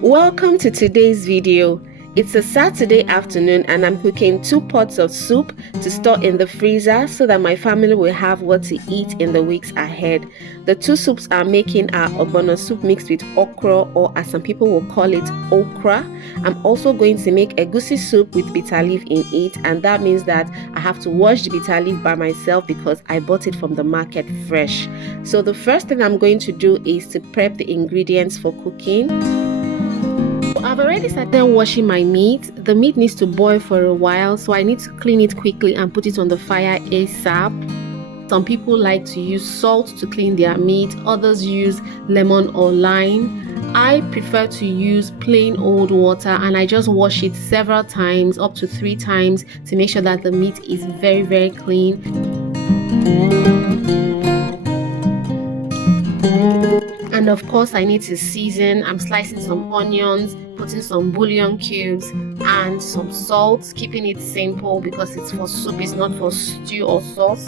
Welcome to today's video. It's a Saturday afternoon and I'm cooking 2 pots of soup to store in the freezer so that my family will have what to eat in the weeks ahead. The 2 soups I'm making are ogbono soup mixed with okra, or as some people will call it, okra. I'm also going to make egusi soup with bitter leaf in it, and that means that I have to wash the bitter leaf by myself because I bought it from the market fresh. So the first thing I'm going to do is to prep the ingredients for cooking. I've already started washing my meat. The meat needs to boil for a while, so I need to clean it quickly and put it on the fire ASAP. Some people like to use salt to clean their meat, others use lemon or lime. I prefer to use plain old water, and I just wash it several times, up to 3 times, to make sure that the meat is very clean. And of course, I need to season. I'm slicing some onions, putting some bouillon cubes and some salt, keeping it simple because it's for soup, it's not for stew or sauce.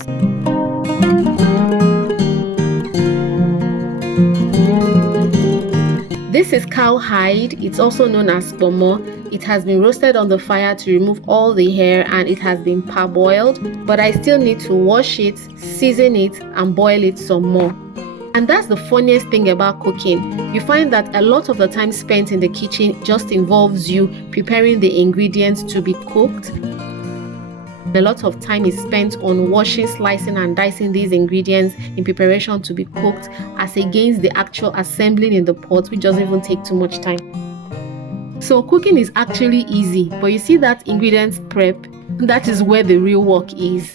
This is cowhide. It's also known as pomo. It has been roasted on the fire to remove all the hair, and it has been parboiled, but I still need to wash it, season it and boil it some more. And that's the funniest thing about cooking. You find that a lot of the time spent in the kitchen just involves you preparing the ingredients to be cooked. A lot of time is spent on washing, slicing and dicing these ingredients in preparation to be cooked, as against the actual assembling in the pot, which doesn't even take too much time. So cooking is actually easy, but you see that ingredients prep, that is where the real work is.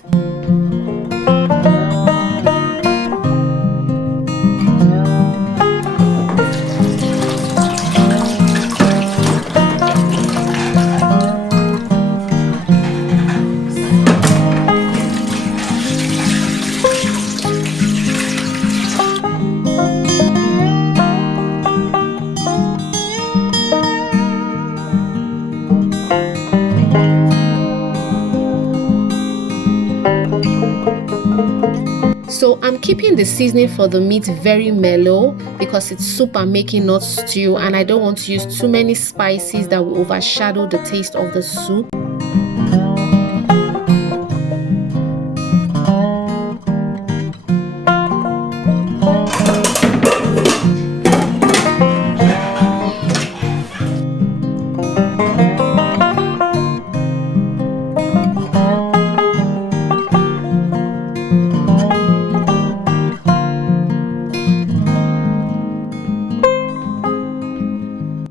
So I'm keeping the seasoning for the meat very mellow because it's soup I'm making, not stew, and I don't want to use too many spices that will overshadow the taste of the soup.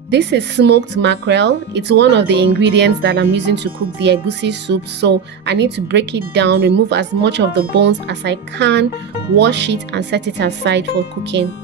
This is smoked mackerel. It's one of the ingredients that I'm using to cook the egusi soup, so I need to break it down, remove as much of the bones as I can, wash it and set it aside for cooking.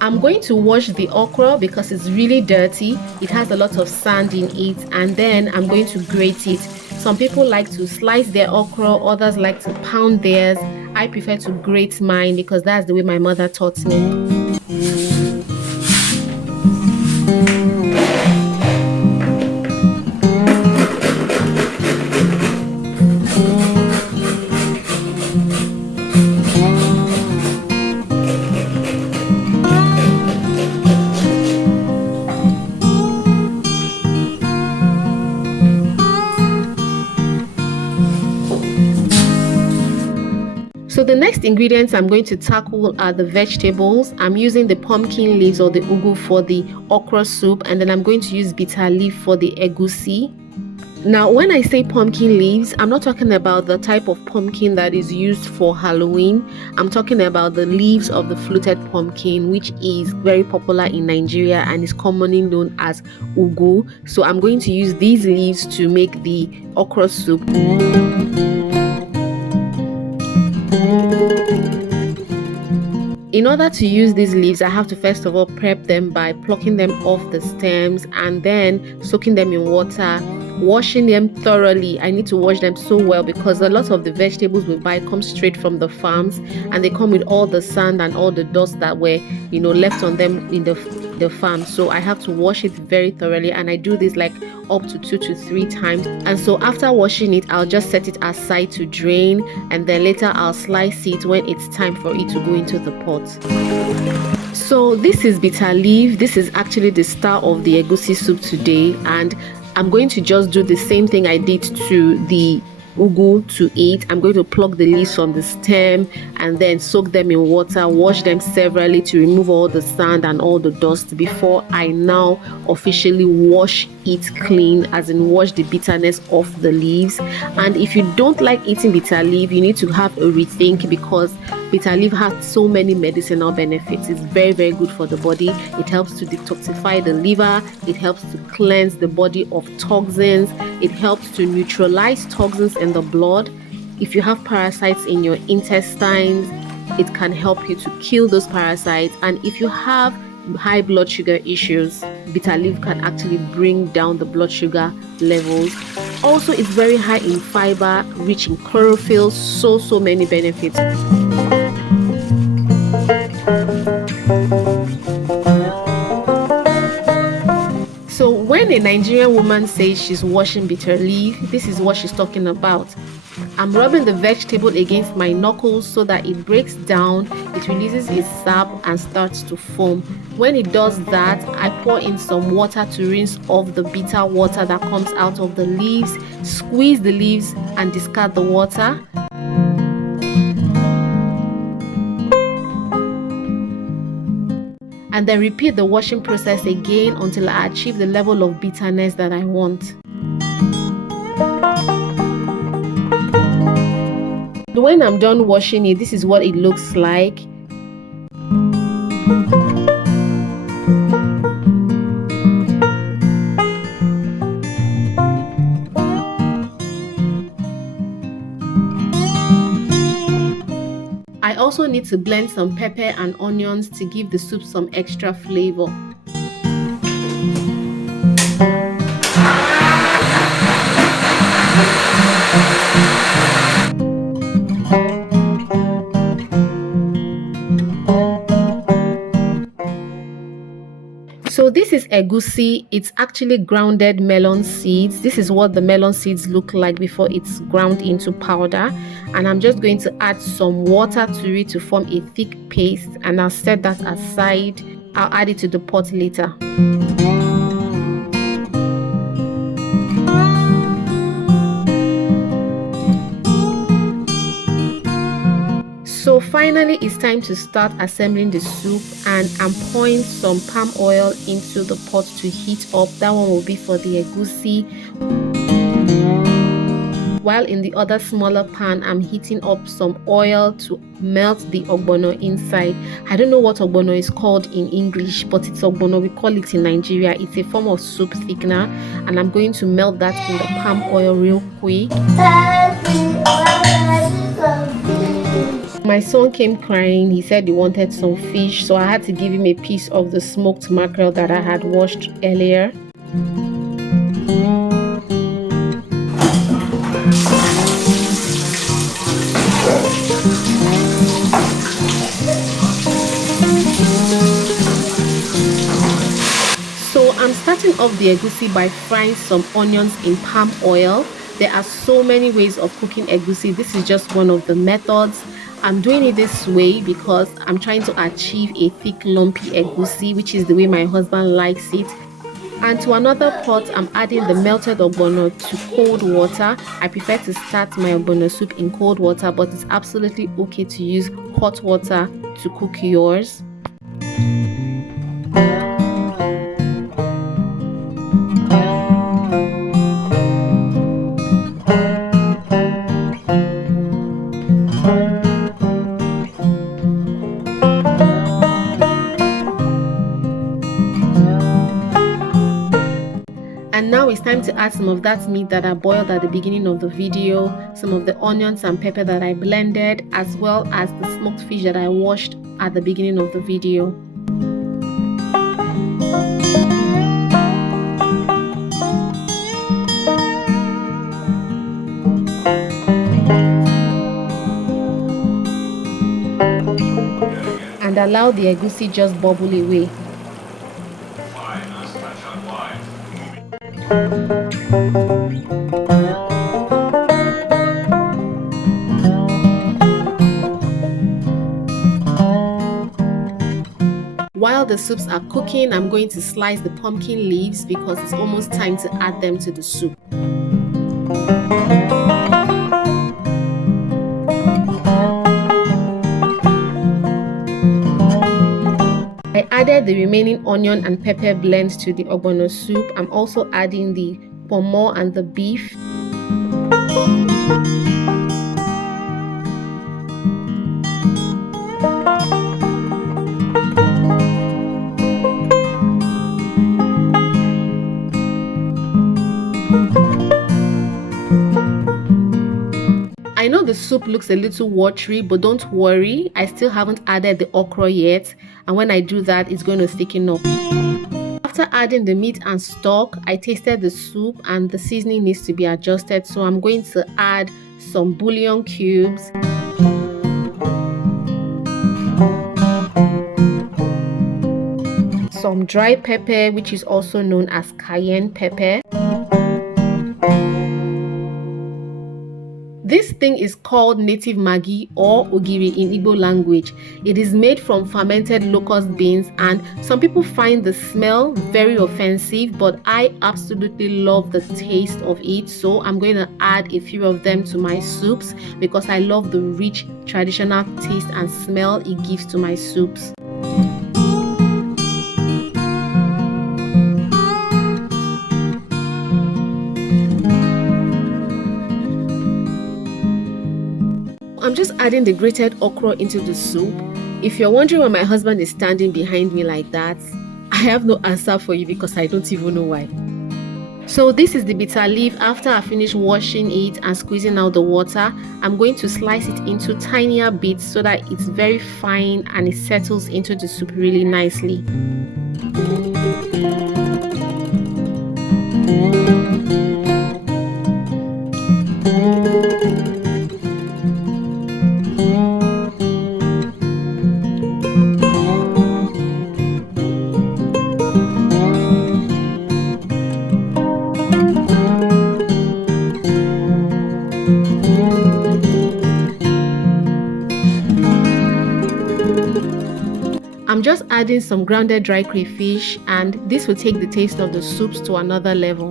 I'm going to wash the okra because it's really dirty. It has a lot of sand in it, and then I'm going to grate it. Some people like to slice their okra, others like to pound theirs. I prefer to grate mine because that's the way my mother taught me. So the next ingredients I'm going to tackle are the vegetables. I'm using the pumpkin leaves or the ugu for the okra soup, and then I'm going to use bitter leaf for the egusi. Now, when I say pumpkin leaves, I'm not talking about the type of pumpkin that is used for Halloween. I'm talking about the leaves of the fluted pumpkin, which is very popular in Nigeria and is commonly known as ugu. So I'm going to use these leaves to make the okra soup. In order to use these leaves, I have to first of all prep them by plucking them off the stems and then soaking them in water. washing them thoroughly. I need to wash them so well because a lot of the vegetables we buy come straight from the farms, and they come with all the sand and all the dust that were, left on them in the farm. So I have to wash it very thoroughly, and I do this like up to 2 to 3 times. And so after washing it, I'll just set it aside to drain, and then later I'll slice it when it's time for it to go into the pot. So this is bitter leaf. This is actually the star of the egusi soup today, and I'm going to just do the same thing I did to the ugu to eat. I'm going to pluck the leaves from the stem and then soak them in water, wash them severally to remove all the sand and all the dust before I now officially wash it clean, as in wash the bitterness off the leaves. And if you don't like eating bitter leaf, you need to have a rethink, because bitter leaf has so many medicinal benefits. It's very, very good for the body. It helps to detoxify the liver. It helps to cleanse the body of toxins. It helps to neutralize toxins in the blood. If you have parasites in your intestines, it can help you to kill those parasites. And if you have high blood sugar issues, bitter leaf can actually bring down the blood sugar levels. Also, it's very high in fiber, rich in chlorophyll, so many benefits. So when a Nigerian woman says she's washing bitter leaf, this is what she's talking about. I'm rubbing the vegetable against my knuckles so that it breaks down, it releases its sap and starts to foam. When it does that, I pour in some water to rinse off the bitter water that comes out of the leaves, squeeze the leaves and discard the water. And then repeat the washing process again until I achieve the level of bitterness that I want. When I'm done washing it, this is what it looks like. I also need to blend some pepper and onions to give the soup some extra flavor. So this is egusi. It's actually grounded melon seeds. This is what the melon seeds look like before it's ground into powder. And I'm just going to add some water to it to form a thick paste, and I'll set that aside. I'll add it to the pot later. So finally, it's time to start assembling the soup, and I'm pouring some palm oil into the pot to heat up. That one will be for the egusi. While in the other smaller pan, I'm heating up some oil to melt the ogbono inside. I don't know what ogbono is called in English, but it's ogbono. We call it in Nigeria. It's a form of soup thickener, and I'm going to melt that in the palm oil real quick. My son came crying. He said he wanted some fish, so I had to give him a piece of the smoked mackerel that I had washed earlier. So I'm starting off the egusi by frying some onions in palm oil. There are so many ways of cooking egusi. This is just one of the methods. I'm doing it this way because I'm trying to achieve a thick lumpy egusi, which is the way my husband likes it. And to another pot, I'm adding the melted ogbono to cold water. I prefer to start my ogbono soup in cold water, but it's absolutely okay to use hot water to cook yours. And now it's time to add some of that meat that I boiled at the beginning of the video, some of the onions and pepper that I blended, as well as the smoked fish that I washed at the beginning of the video. and allow the egusi just bubble away. While the soups are cooking, I'm going to slice the pumpkin leaves because it's almost time to add them to the soup. I added the remaining onion and pepper blend to the ogbono soup. I'm also adding the pomo and the beef. I know the soup looks a little watery, but don't worry, I still haven't added the okra yet, and when I do that, it's going to thicken up. After adding the meat and stock, I tasted the soup and the seasoning needs to be adjusted, so I'm going to add some bouillon cubes, some dry pepper, which is also known as cayenne pepper. This thing is called native Maggi or ogiri in Igbo language. It is made from fermented locust beans, and some people find the smell very offensive, but I absolutely love the taste of it. So I'm going to add a few of them to my soups because I love the rich traditional taste and smell it gives to my soups. I'm just adding the grated okra into the soup. If you're wondering why my husband is standing behind me like that, I have no answer for you because I don't even know why. So this is the bitter leaf. After I finish washing it and squeezing out the water, I'm going to slice it into tinier bits so that it's very fine and it settles into the soup really nicely. I'm just adding some grounded dry crayfish, and this will take the taste of the soups to another level.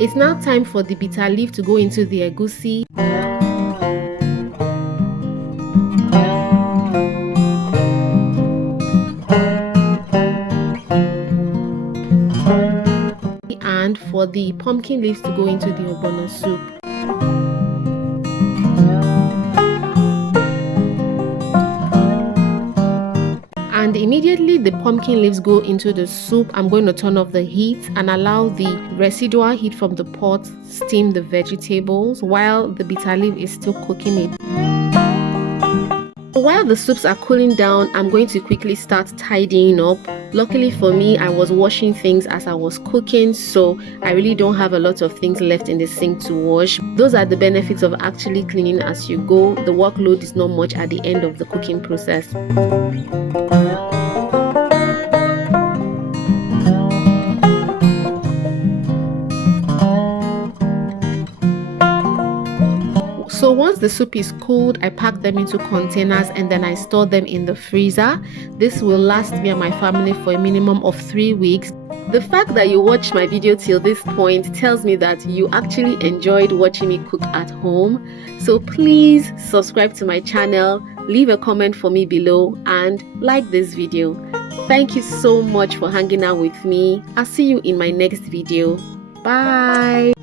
It's now time for the bitter leaf to go into the egusi. And for the pumpkin leaves to go into the ogbono soup. And immediately the pumpkin leaves go into the soup, I'm going to turn off the heat and allow the residual heat from the pot steam the vegetables while the bitter leaf is still cooking it. While the soups are cooling down, I'm going to quickly start tidying up. Luckily for me, I was washing things as I was cooking, so I really don't have a lot of things left in the sink to wash. Those are the benefits of actually cleaning as you go. The workload is not much at the end of the cooking process. So once the soup is cooled, I pack them into containers and then I store them in the freezer. This will last me and my family for a minimum of 3 weeks. The fact that you watched my video till this point tells me that you actually enjoyed watching me cook at home. So please subscribe to my channel, leave a comment for me below, and like this video. Thank you so much for hanging out with me. I'll see you in my next video. Bye.